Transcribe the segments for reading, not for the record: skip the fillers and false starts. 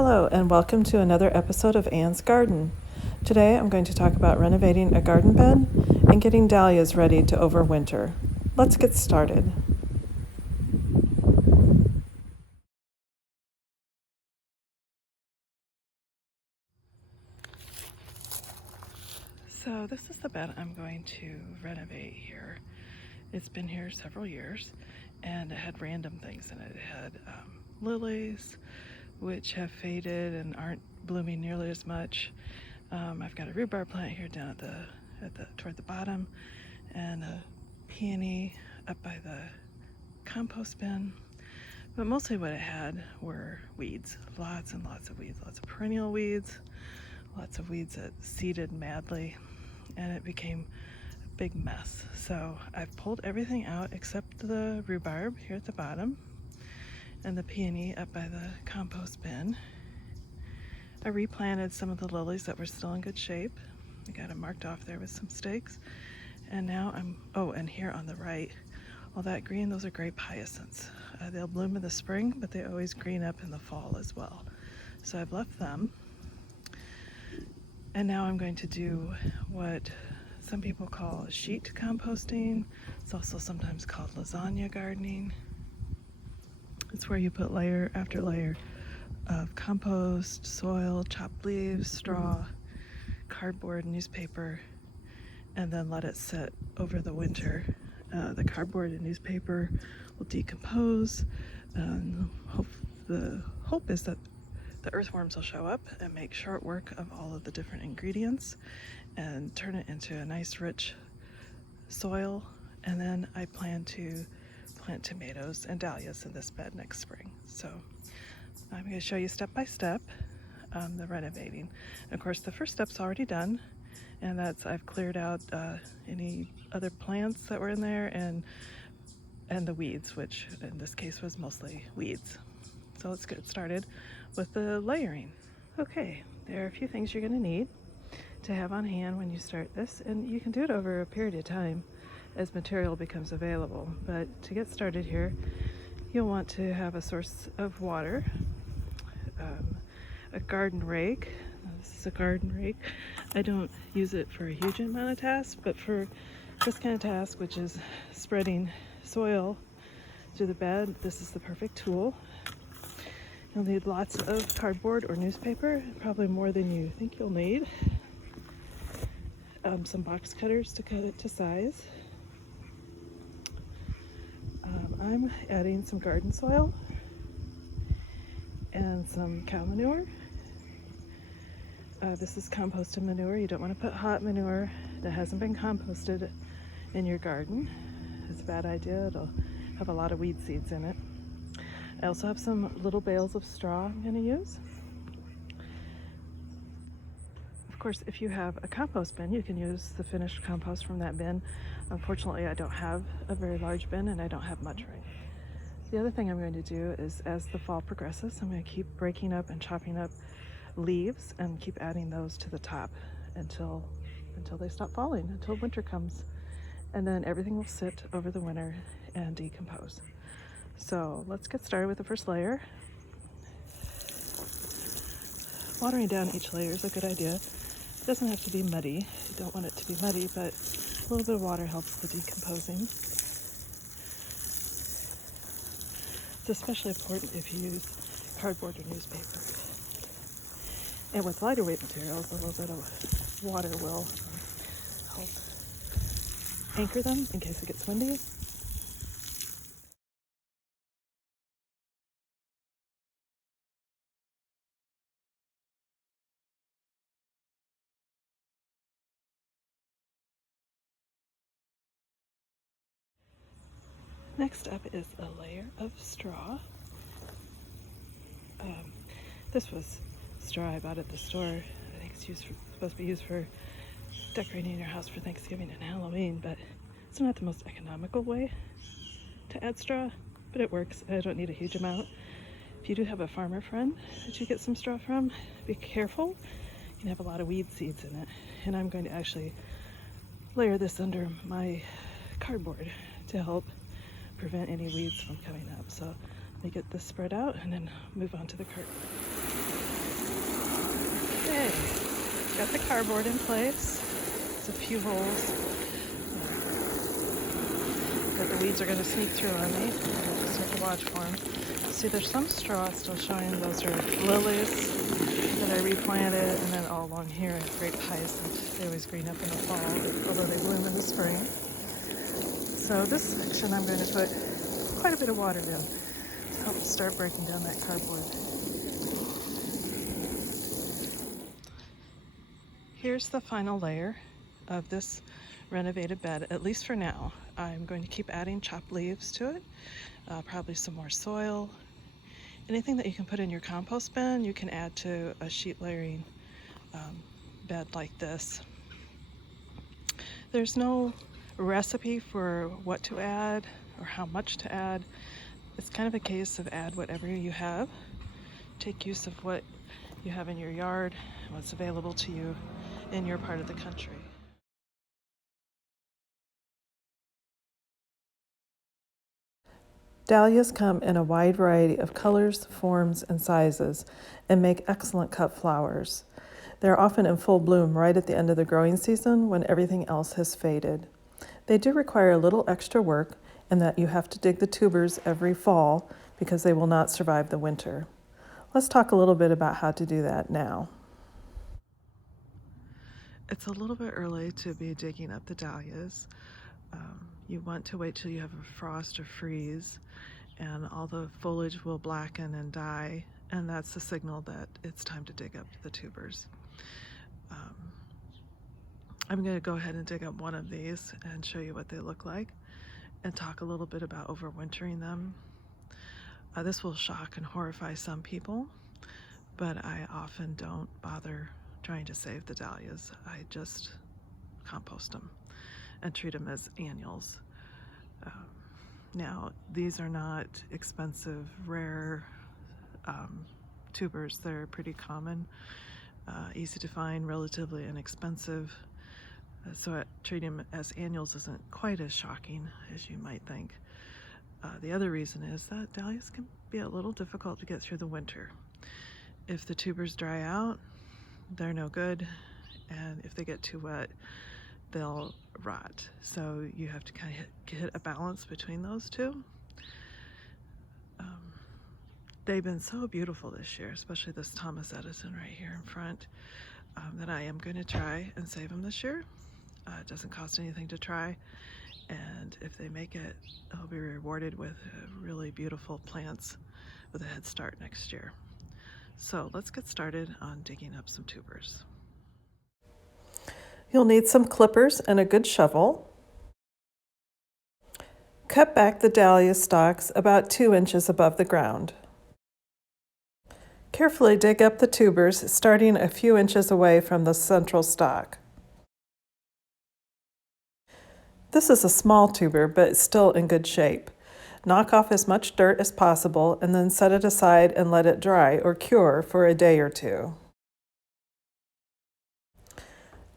Hello and welcome to another episode of Anne's Garden. Today I'm going to talk about renovating a garden bed and getting dahlias ready to overwinter. Let's get started. So this is the bed I'm going to renovate here. It's been here several years and it had random things in it. It had lilies, which have faded and aren't blooming nearly as much. I've got a rhubarb plant here down toward the bottom, and a peony up by the compost bin. But mostly what it had were weeds, lots and lots of weeds, lots of perennial weeds, lots of weeds that seeded madly, and it became a big mess. So I've pulled everything out except the rhubarb here at the bottom and the peony up by the compost bin. I replanted some of the lilies that were still in good shape. I got them marked off there with some stakes. And now and here on the right, all that green, those are grape hyacinths. They'll bloom in the spring, but they always green up in the fall as well. So I've left them. And now I'm going to do what some people call sheet composting. It's also sometimes called lasagna gardening. It's where you put layer after layer of compost, soil, chopped leaves, straw, cardboard, newspaper, and then let it sit over the winter. The cardboard and newspaper will decompose. The hope is that the earthworms will show up and make short work of all of the different ingredients and turn it into a nice rich soil. And then I plan to plant tomatoes and dahlias in this bed next spring. So I'm going to show you step by step the renovating. And of course, the first step's already done, and that's I've cleared out any other plants that were in there and the weeds, which in this case was mostly weeds. So let's get started with the layering. Okay, there are a few things you're going to need to have on hand when you start this, and you can do it over a period of time as material becomes available. But to get started here, you'll want to have a source of water, a garden rake. This is a garden rake. I don't use it for a huge amount of tasks, but for this kind of task, which is spreading soil through the bed, this is the perfect tool. You'll need lots of cardboard or newspaper, probably more than you think you'll need. Some box cutters to cut it to size. I'm adding some garden soil and some cow manure. This is composted manure. You don't want to put hot manure that hasn't been composted in your garden. It's a bad idea. It'll have a lot of weed seeds in it. I also have some little bales of straw I'm going to use. Of course, if you have a compost bin, you can use the finished compost from that bin. Unfortunately, I don't have a very large bin and I don't have much right. The other thing I'm going to do is, as the fall progresses, I'm going to keep breaking up and chopping up leaves and keep adding those to the top until they stop falling, until winter comes. And then everything will sit over the winter and decompose. So let's get started with the first layer. Watering down each layer is a good idea. It doesn't have to be muddy. You don't want it to be muddy, but a little bit of water helps the decomposing. It's especially important if you use cardboard or newspaper. And with lighter weight materials, a little bit of water will help anchor them in case it gets windy. Next up is a layer of straw. This was straw I bought at the store. I think it's supposed to be used for decorating your house for Thanksgiving and Halloween, but it's not the most economical way to add straw, but it works. I don't need a huge amount. If you do have a farmer friend that you get some straw from, be careful. You can have a lot of weed seeds in it. And I'm going to actually layer this under my cardboard to help prevent any weeds from coming up. So let me get this spread out and then move on to the cardboard. Okay, got the cardboard in place. There's a few holes that the weeds are going to sneak through on me. I just have to watch for them. See, there's some straw still showing. Those are lilies that I replanted, and then all along here I have grape hyacinth. They always green up in the fall, although they bloom in the spring. So this section I'm going to put quite a bit of water in to help start breaking down that cardboard. Here's the final layer of this renovated bed, at least for now. I'm going to keep adding chopped leaves to it, probably some more soil. Anything that you can put in your compost bin, you can add to a sheet layering bed like this. There's no recipe for what to add or how much to add. It's kind of a case of add whatever you have. Take use of what you have in your yard, what's available to you in your part of the country. Dahlias come in a wide variety of colors, forms, and sizes and make excellent cut flowers. They're often in full bloom right at the end of the growing season when everything else has faded. They do require a little extra work in that you have to dig the tubers every fall because they will not survive the winter. Let's talk a little bit about how to do that now. It's a little bit early to be digging up the dahlias. You want to wait till you have a frost or freeze, and all the foliage will blacken and die, and that's the signal that it's time to dig up the tubers. I'm going to go ahead and dig up one of these and show you what they look like and talk a little bit about overwintering them. This will shock and horrify some people, but I often don't bother trying to save the dahlias. I just compost them and treat them as annuals. Now, these are not expensive, rare tubers. They're pretty common, easy to find, relatively inexpensive. So treating them as annuals isn't quite as shocking as you might think. The other reason is that dahlias can be a little difficult to get through the winter. If the tubers dry out, they're no good, and if they get too wet, they'll rot. So you have to kind of hit a balance between those two. They've been so beautiful this year, especially this Thomas Edison right here in front, that I am going to try and save them this year. It doesn't cost anything to try, and if they make it, I'll be rewarded with really beautiful plants with a head start next year. So let's get started on digging up some tubers. You'll need some clippers and a good shovel. Cut back the dahlia stalks about 2 inches above the ground. Carefully dig up the tubers, starting a few inches away from the central stalk. This is a small tuber, but still in good shape. Knock off as much dirt as possible and then set it aside and let it dry or cure for a day or two.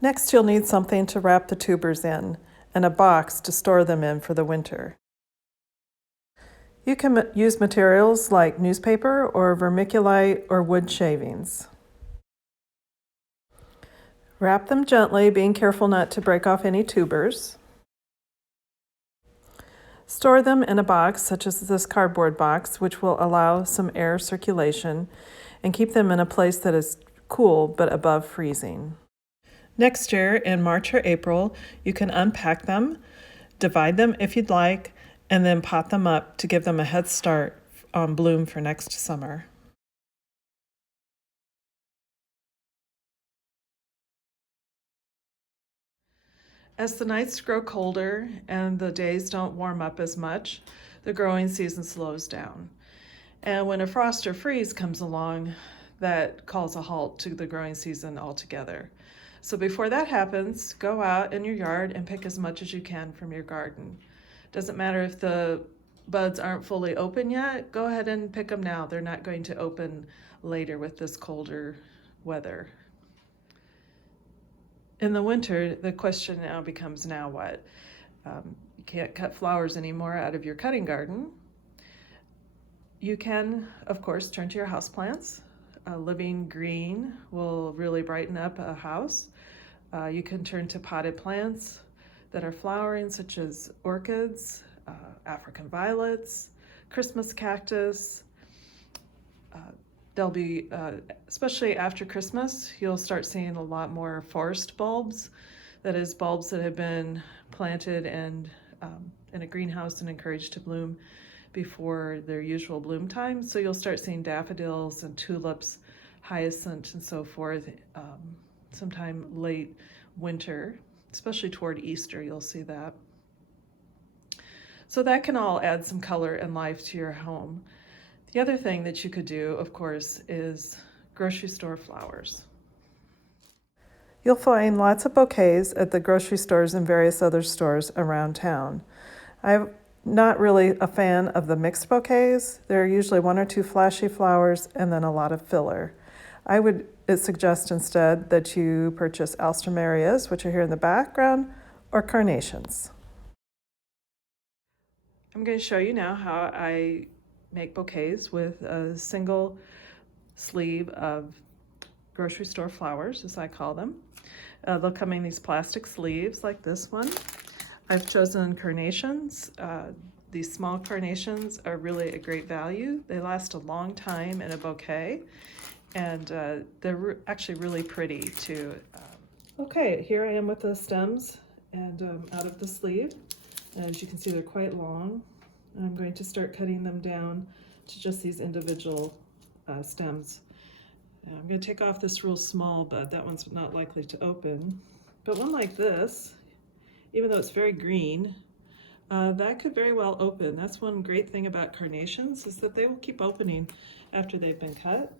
Next, you'll need something to wrap the tubers in and a box to store them in for the winter. You can use materials like newspaper or vermiculite or wood shavings. Wrap them gently, being careful not to break off any tubers. Store them in a box such as this cardboard box, which will allow some air circulation, and keep them in a place that is cool but above freezing. Next year, in March or April, you can unpack them, divide them if you'd like, and then pot them up to give them a head start on bloom for next summer. As the nights grow colder and the days don't warm up as much, the growing season slows down. And when a frost or freeze comes along, that calls a halt to the growing season altogether. So before that happens, go out in your yard and pick as much as you can from your garden. Doesn't matter if the buds aren't fully open yet, go ahead and pick them now. They're not going to open later with this colder weather. In the winter, the question now becomes, now what? You can't cut flowers anymore out of your cutting garden. You can, of course, turn to your houseplants. A living green will really brighten up a house. You can turn to potted plants that are flowering, such as orchids, African violets, Christmas cactus. There'll be, especially after Christmas, you'll start seeing a lot more forest bulbs. That is, bulbs that have been planted and in a greenhouse and encouraged to bloom before their usual bloom time. So you'll start seeing daffodils and tulips, hyacinth, and so forth sometime late winter, especially toward Easter, you'll see that. So that can all add some color and life to your home. The other thing that you could do, of course, is grocery store flowers. You'll find lots of bouquets at the grocery stores and various other stores around town. I'm not really a fan of the mixed bouquets. There are usually one or two flashy flowers and then a lot of filler. I would suggest instead that you purchase alstroemerias, which are here in the background, or carnations. I'm going to show you now how I make bouquets with a single sleeve of grocery store flowers, as I call them. They'll come in these plastic sleeves like this one. I've chosen carnations. These small carnations are really a great value. They last a long time in a bouquet, and they're actually really pretty too. Okay, here I am with the stems and out of the sleeve. As you can see, they're quite long. And I'm going to start cutting them down to just these individual stems. And I'm going to take off this real small bud. That one's not likely to open. But one like this, even though it's very green, that could very well open. That's one great thing about carnations, is that they will keep opening after they've been cut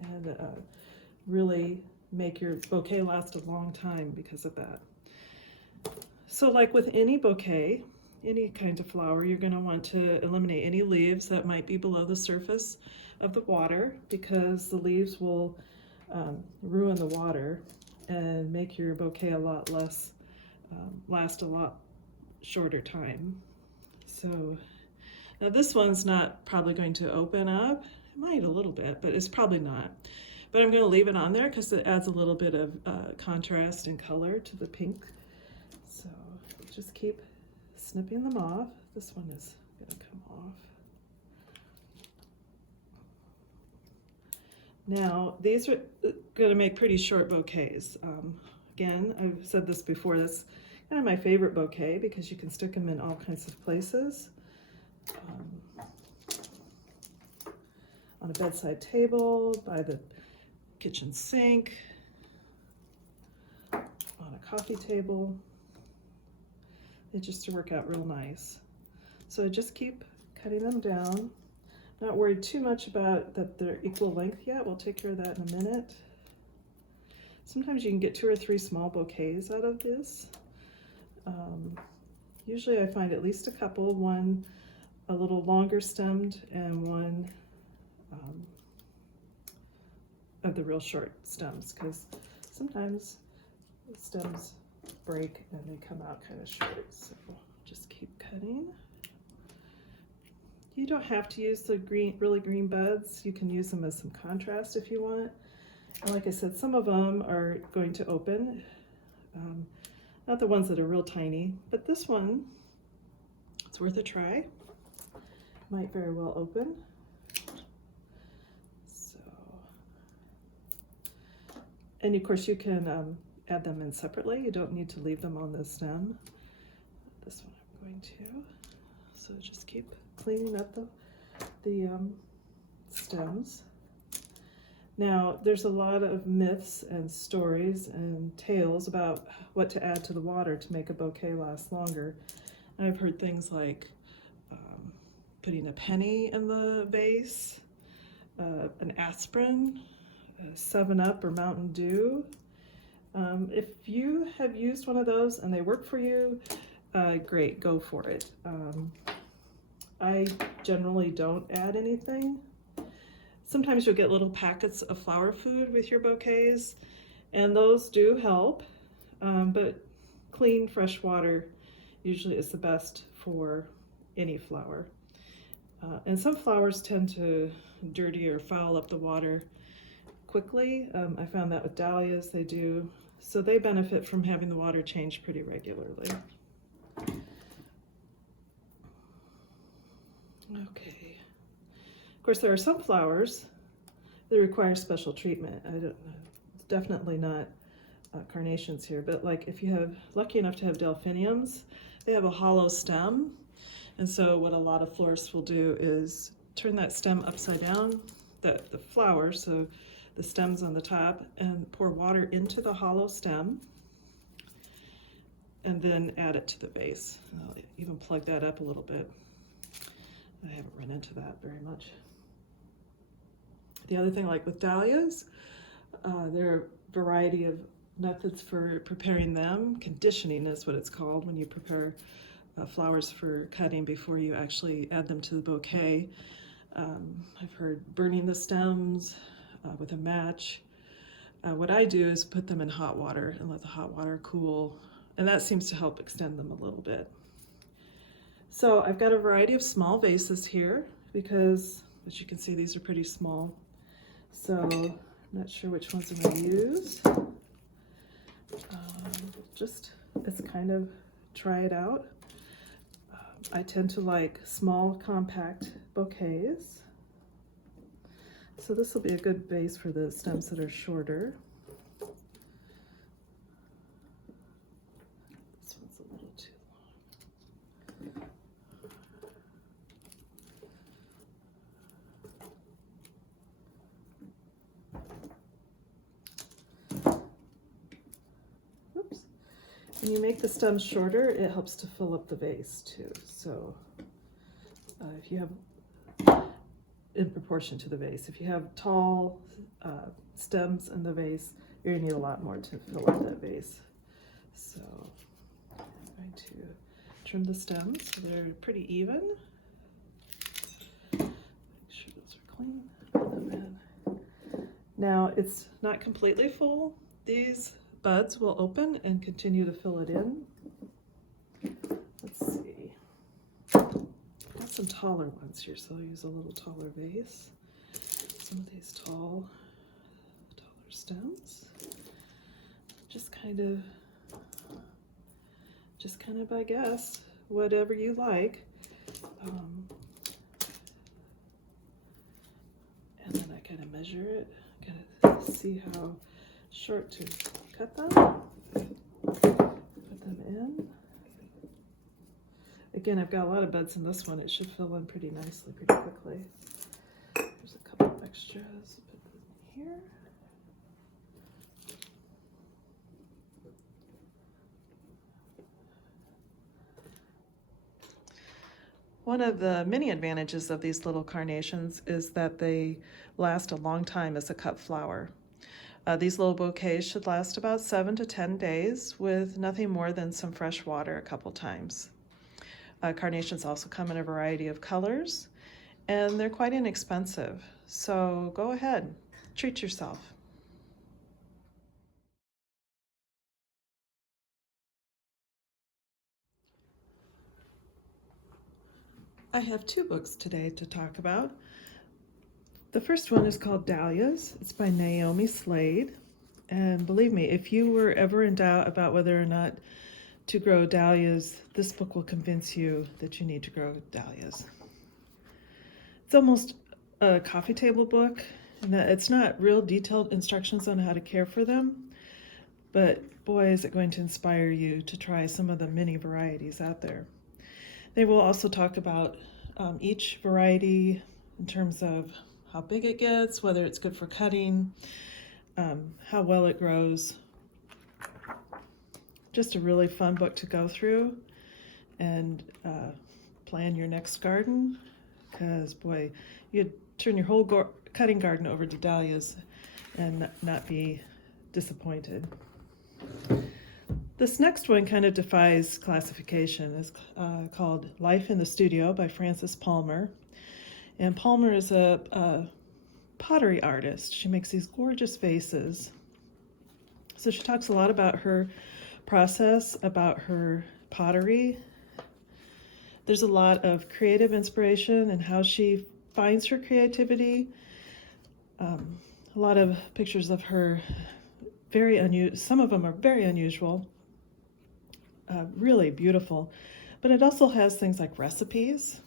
and really make your bouquet last a long time because of that. So like with any bouquet, any kind of flower, you're going to want to eliminate any leaves that might be below the surface of the water, because the leaves will ruin the water and make your bouquet a lot less, last a lot shorter time. So now this one's not probably going to open up. It might a little bit, but it's probably not. But I'm going to leave it on there because it adds a little bit of contrast and color to the pink. So just keep snipping them off. This one is going to come off. Now, these are going to make pretty short bouquets. Again, I've said this before, that's kind of my favorite bouquet because you can stick them in all kinds of places. On a bedside table, by the kitchen sink, on a coffee table. They just work out real nice. So just keep cutting them down. Not worried too much about that they're equal length yet. We'll take care of that in a minute. Sometimes you can get 2 or 3 small bouquets out of this. Usually I find at least a couple, one a little longer stemmed and one of the real short stems, because sometimes the stems break and they come out kind of short. So just keep cutting. You don't have to use the really green buds. You can use them as some contrast if you want. And like I said, some of them are going to open. Not the ones that are real tiny, but this one, it's worth a try. Might very well open. So, and of course you can add them in separately. You don't need to leave them on the stem. This one I'm going to. So just keep cleaning up the stems. Now, there's a lot of myths and stories and tales about what to add to the water to make a bouquet last longer. I've heard things like putting a penny in the vase, an aspirin, 7-Up or Mountain Dew. If you have used one of those and they work for you, great, go for it. I generally don't add anything. Sometimes you'll get little packets of flower food with your bouquets, and those do help, but clean, fresh water usually is the best for any flower. And some flowers tend to dirty or foul up the water quickly. I found that with dahlias they do, so they benefit from having the water changed pretty regularly. Okay. Of course, there are some flowers that require special treatment. Definitely not carnations here, but like if you have lucky enough to have delphiniums, they have a hollow stem, and so what a lot of florists will do is turn that stem upside down, the flower, so the stem's on the top, and pour water into the hollow stem, and then add it to the vase. I'll even plug that up a little bit. I haven't run into that very much. The other thing, like with dahlias, there are a variety of methods for preparing them. Conditioning is what it's called when you prepare flowers for cutting before you actually add them to the bouquet. I've heard burning the stems with a match. What I do is put them in hot water and let the hot water cool, and that seems to help extend them a little bit. So I've got a variety of small vases here because, as you can see, these are pretty small. So I'm not sure which ones I'm going to use. Just as kind of try it out. I tend to like small, compact bouquets. So this will be a good base for the stems that are shorter. This one's a little too long. Oops. When you make the stems shorter, it helps to fill up the vase too. So if you have, in proportion to the vase, if you have tall stems in the vase, you're going to need a lot more to fill up that vase. So I'm going to trim the stems so they're pretty even. Make sure those are clean. Put them in. Now it's not completely full. These buds will open and continue to fill it in. Let's see. I've got some taller ones here, so I'll use a little taller vase. Some of these taller stems. Just kind of, I guess, whatever you like. And then I kind of measure it, kind of see how short to cut them, put them in. Again, I've got a lot of buds in this one. It should fill in pretty nicely, pretty quickly. There's a couple of extras. Put them here. One of the many advantages of these little carnations is that they last a long time as a cut flower. These little bouquets should last about 7 to 10 days with nothing more than some fresh water a couple times. Carnations also come in a variety of colors, and they're quite inexpensive. So go ahead, treat yourself. I have two books today to talk about. The first one is called Dahlias. It's by Naomi Slade. And believe me, if you were ever in doubt about whether or not to grow dahlias, this book will convince you that you need to grow dahlias. It's almost a coffee table book, and that it's not real detailed instructions on how to care for them, but boy, is it going to inspire you to try some of the many varieties out there. They will also talk about each variety in terms of how big it gets, whether it's good for cutting, how well it grows. Just a really fun book to go through and plan your next garden, because boy, you'd turn your whole cutting garden over to dahlias and not be disappointed. This next one kind of defies classification. It's called Life in the Studio by Frances Palmer. And Palmer is a pottery artist. She makes these gorgeous vases. So she talks a lot about her process, about her pottery. There's a lot of creative inspiration and how she finds her creativity. A a lot of pictures of her, very unusual. Some of them are very unusual, really beautiful. But it also has things like recipes,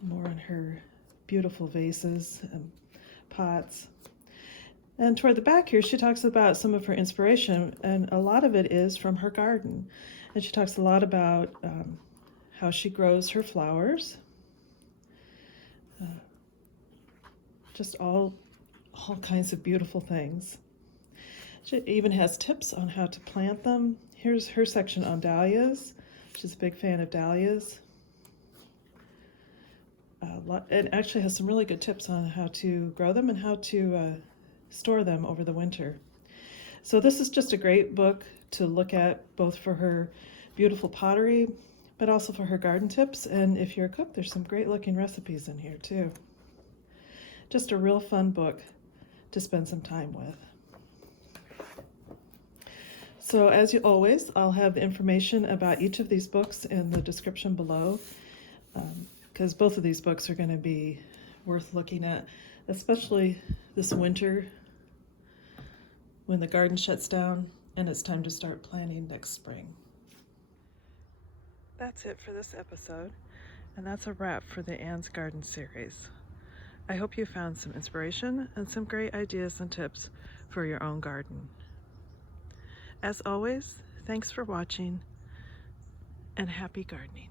more in her beautiful vases and pots. And toward the back here, she talks about some of her inspiration, and a lot of it is from her garden. And she talks a lot about how she grows her flowers, just all kinds of beautiful things. She even has tips on how to plant them. Here's her section on dahlias. She's a big fan of dahlias. It actually has some really good tips on how to grow them and how to store them over the winter. So this is just a great book to look at, both for her beautiful pottery, but also for her garden tips. And if you're a cook, there's some great looking recipes in here too. Just a real fun book to spend some time with. So as always, I'll have information about each of these books in the description below, because both of these books are going to be worth looking at, especially this winter when the garden shuts down and it's time to start planning next spring. That's it for this episode, and that's a wrap for the Anne's Garden series. I hope you found some inspiration and some great ideas and tips for your own garden. As always, thanks for watching, and happy gardening.